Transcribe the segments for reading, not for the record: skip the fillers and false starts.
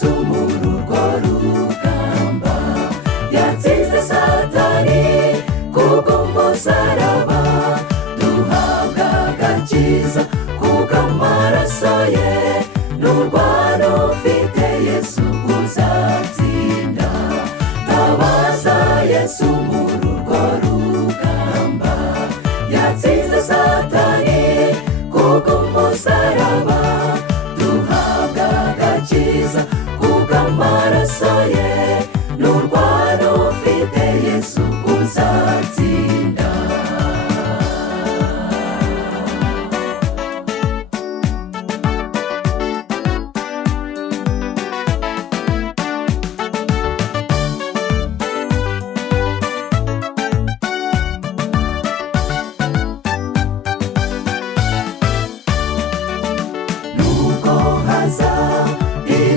Yesu muri urwo rugamba yatsinze Satani kubw'umusaraba duhabwa agakiza kubw'amaraso ye n'urwano ufite Yesu uzatsinda tabaza Yesu muri urwo rugamba yatsinze Satani kubw'umusaraba duhabwa agakiza kubw'amaraso ye n'urwano ufite Yesu uzatsinda.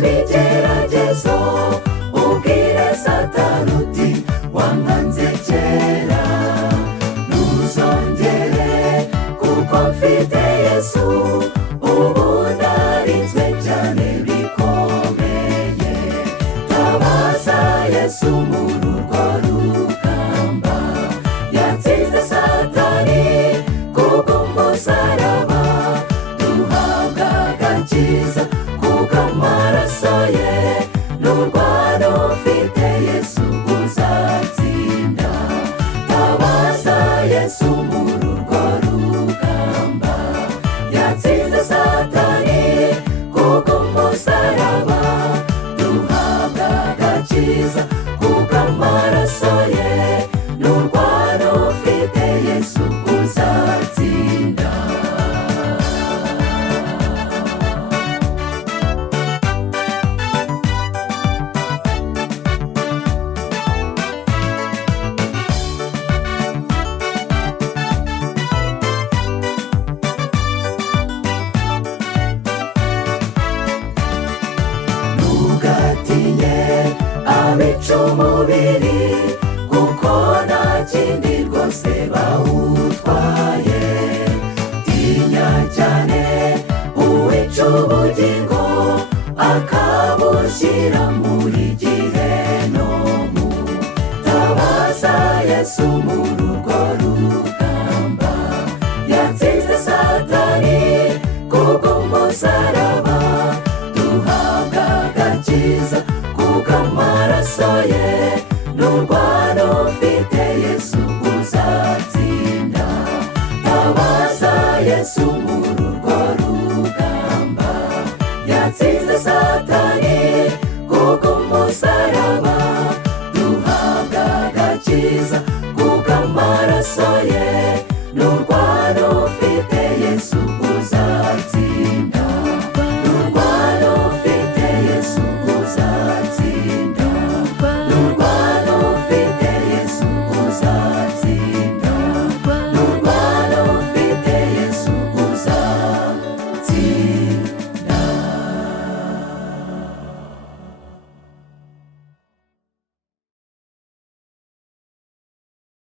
Ibigeragezo ubwire Satani uti wankanze kera ntuzongere kuko mfite Yesu ubu ndarinzwe cyane bikomeye tabaza Yesu muri urwo rugamba yatsinze Satani kubw'umusaraba duhabwa agakiza kubw'amaraso ye n'urwano ufite Yesu uzatsinda tabaza Yesu muri urwo rugamba yatsinze Satani kubw'umusaraba duhabwa agakiza kubw'amaraso ye n'urwano ufite Yesu uzatsinda. Ntugatinye abica umubiri kuko nta kindi rwose bawutwaye tinya cyane uwica ubugingo akabushyira muri gihenomu tabaza Yesu muri urwo rugamba yatsinze Satani kubw'umusaraba